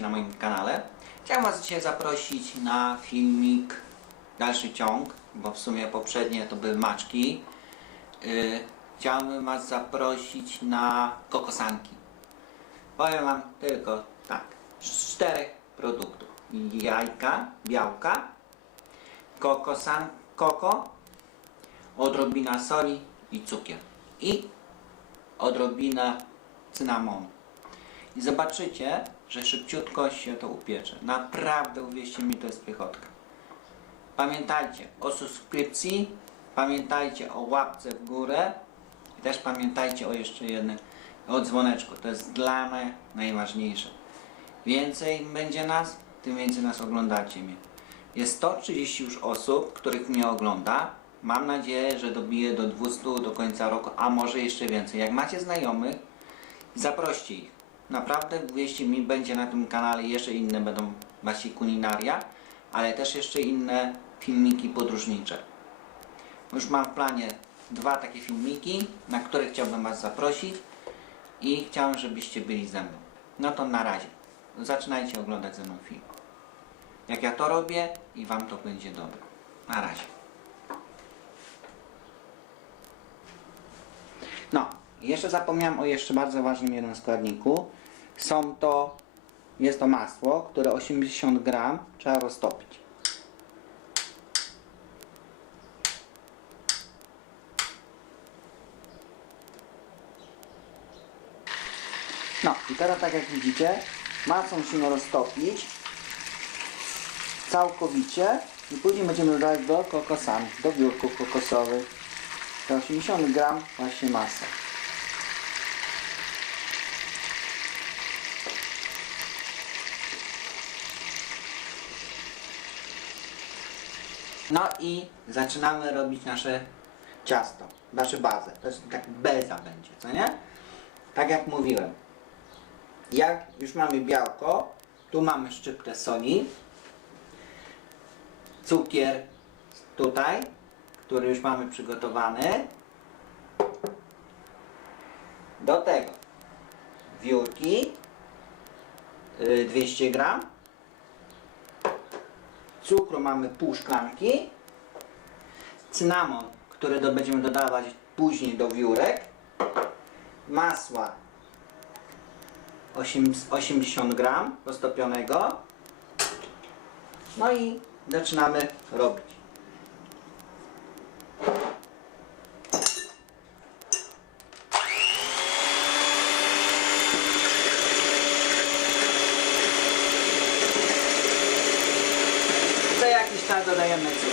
na moim kanale. Chciałem Was dzisiaj zaprosić na filmik, dalszy ciąg, bo w sumie poprzednie to były maczki. Yy, chciałbym Was zaprosić na kokosanki. Powiem Wam tylko tak, czterech produktów. Jajka, białka, kokosan, koko, odrobina soli i cukier. I odrobina cynamonu. I zobaczycie, że szybciutko się to upiecze. Naprawdę, uwierzcie mi, to jest pychotka. Pamiętajcie o subskrypcji, pamiętajcie o łapce w górę i też pamiętajcie o jeszcze jednym, o dzwoneczku. To jest dla mnie najważniejsze. Więcej będzie nas, tym więcej nas oglądacie mnie. Jest 130 już osób, których mnie ogląda. Mam nadzieję, że dobiję do 200 do końca roku, a może jeszcze więcej. Jak macie znajomych, zaproście ich. Naprawdę, wieście mi, będzie na tym kanale jeszcze inne będą właśnie kulinaria, ale też jeszcze inne filmiki podróżnicze. Już mam w planie dwa takie filmiki, na które chciałbym Was zaprosić i chciałem, żebyście byli ze mną. No to na razie. Zaczynajcie oglądać ze mną film. Jak ja to robię i Wam to będzie dobre. Na razie. No, jeszcze zapomniałem o jeszcze bardzo ważnym jednym składniku. Są to, jest to masło, które 80 gram trzeba roztopić. No i teraz tak jak widzicie, masło musimy roztopić całkowicie i później będziemy dodać do kokosan, do biurków kokosowych. To 80 gram właśnie masa. No i zaczynamy robić nasze ciasto, nasze bazę. To jest tak beza będzie, co nie? Tak jak mówiłem. Jak już mamy białko, tu mamy szczyptę soli, cukier tutaj, który już mamy przygotowany. Do tego wiórki y, 200 gram. Cukru mamy pół szklanki. Cynamon, który do, będziemy dodawać później do wiórek. Masła 8, 80 gram roztopionego. No i zaczynamy robić. I am.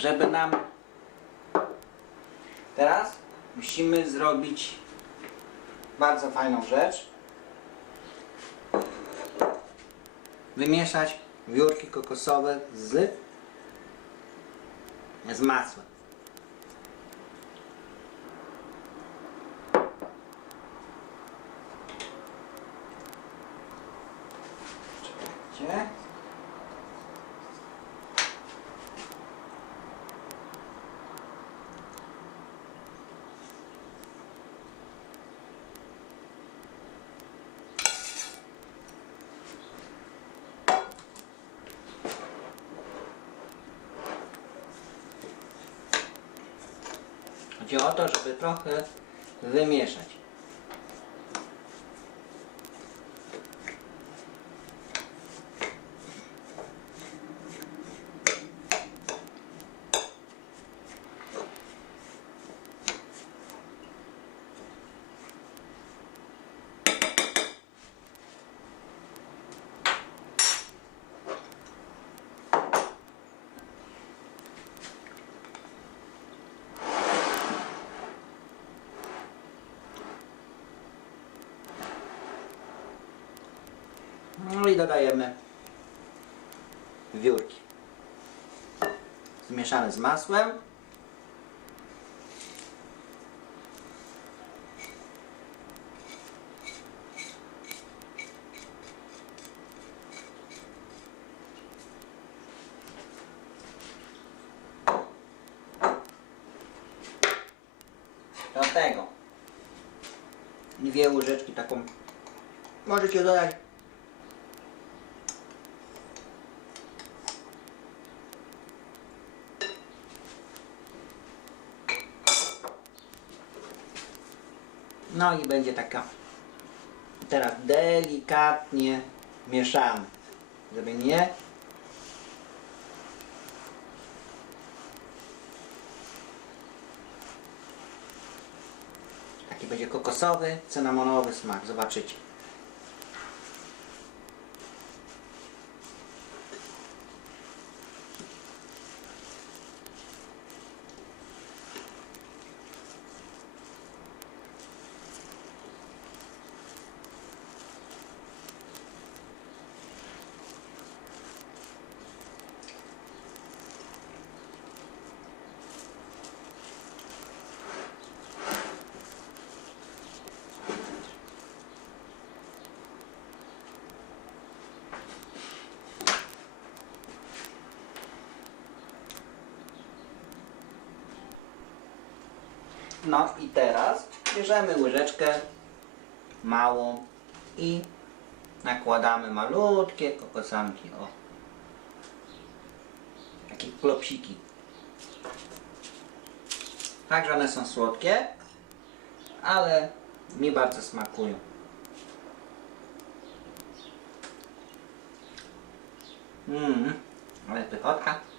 Żeby nam teraz musimy zrobić bardzo fajną rzecz. Wymieszać wiórki kokosowe z z masłem Chodzi o to, żeby trochę wymieszać. No i dodajemy wiórki. Zmieszane z masłem. Do tego dwie łyżeczki taką możecie dodać No i będzie taka teraz delikatnie mieszamy, żeby nie taki będzie kokosowy, cynamonowy smak, zobaczycie. No i teraz bierzemy łyżeczkę małą i nakładamy malutkie kokosanki. O. Takie klopsiki. Także one są słodkie, ale mi bardzo smakują. Mmm, ale pychotka.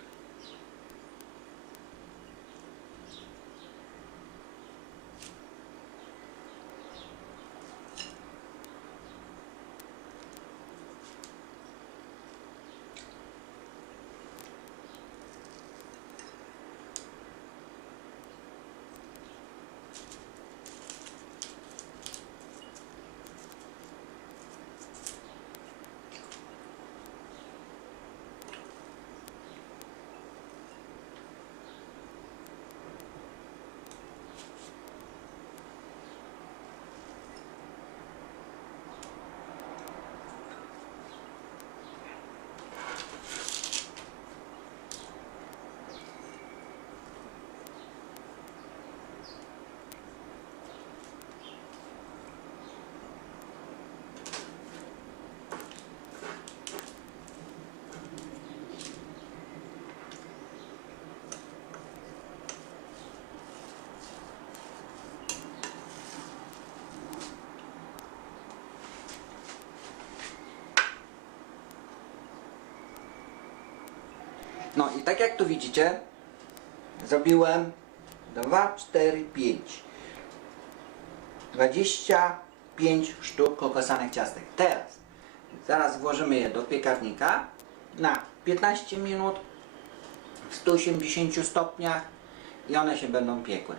No i tak jak tu widzicie, zrobiłem 2, 4, 5. 25 sztuk kokosanych ciastek. Teraz, zaraz włożymy je do piekarnika na 15 minut w 180 stopniach i one się będą piekły.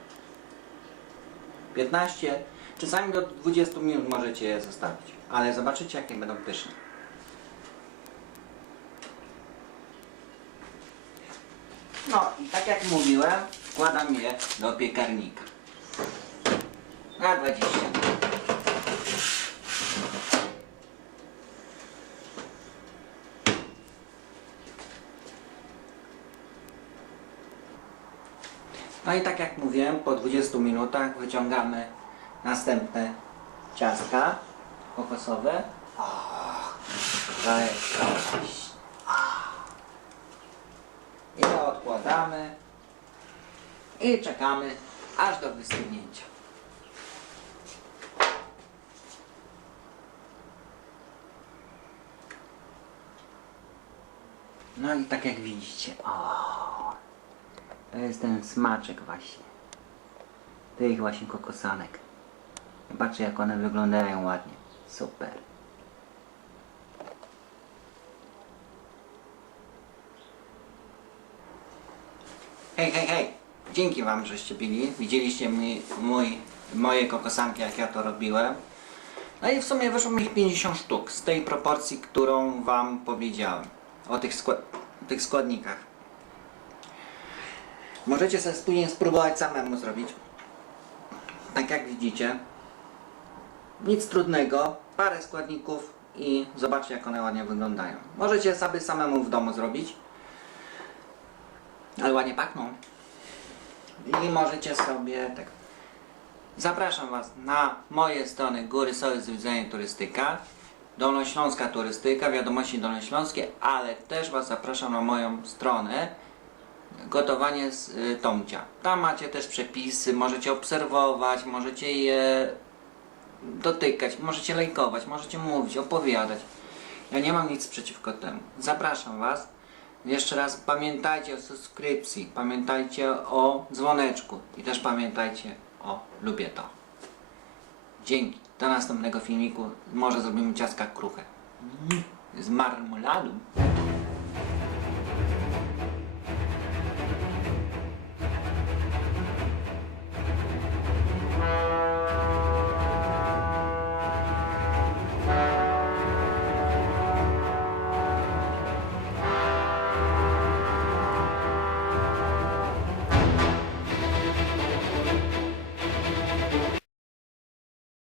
15, czasami do 20 minut możecie je zostawić, ale zobaczycie jakie będą pyszne. No i tak jak mówiłem, wkładam je do piekarnika. Na 20 minut. No i tak jak mówiłem, po 20 minutach wyciągamy następne ciastka kokosowe. Och, to jest coś. I je odkładamy i czekamy aż do wystygnięcia. No i tak jak widzicie, o, to jest ten smaczek właśnie. Tych właśnie kokosanek. Zobaczcie jak one wyglądają ładnie. Super. Hej, hej, hej! Dzięki Wam, żeście byli. Widzieliście mi, mój, moje kokosanki, jak ja to robiłem. No i w sumie wyszło mi ich 50 sztuk z tej proporcji, którą Wam powiedziałem o tych, tych składnikach. Możecie sobie później spróbować samemu zrobić. Tak jak widzicie. Nic trudnego, parę składników i zobaczcie jak one ładnie wyglądają. Możecie sobie samemu w domu zrobić. Ale ładnie pachną. I możecie sobie tak. Zapraszam Was na moje strony Góry Soły Zwiedzenie Turystyka, Dolnośląska Turystyka, Wiadomości Dolnośląskie, ale też Was zapraszam na moją stronę Gotowanie z y, Tomcia. Tam macie też przepisy, możecie obserwować, możecie je dotykać, możecie lajkować, możecie mówić, opowiadać. Ja nie mam nic przeciwko temu. Zapraszam Was. Jeszcze raz pamiętajcie o subskrypcji, pamiętajcie o dzwoneczku i też pamiętajcie o lubię to. Dzięki. Do następnego filmiku. Może zrobimy ciastka kruche. Z marmoladą.